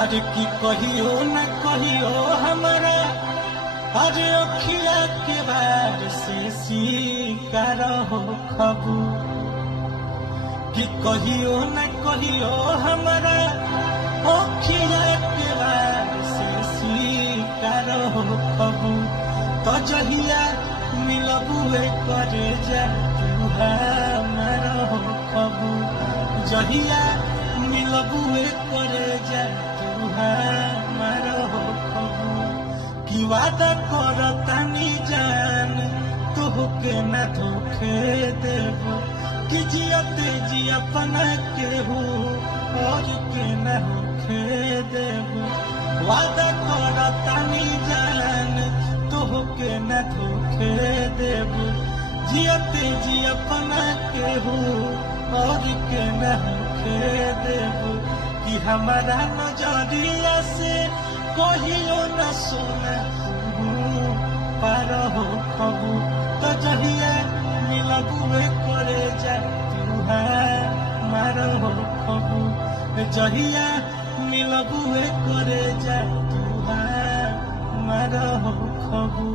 आज की कहियो न कहियो हमारा आज अखिया के बार से शिकार हो खबू कि कहियो न कहियो हमारा अखिया के बार से शिकार हो खबू तो जहिया मिलबुए करे जा तू हमार हो खबू जहिया मिलबुए करे जा तू हमार हो खबू कि वादा करतानी जान तोहके न धोखे देबो कि जियते जी अपना केहू और के न होखे देबो वादा करतानी जान तोहके न धोखे देबो जियते जी अपना केहू और के न होखे देबो कि हमारा नजरिया से कहियो न सुना पार हो खबू तो जहिया मिलबुए करे जा तू हमार हो खबू जहिया मिलबुए करे जा तू हमार हो खबू।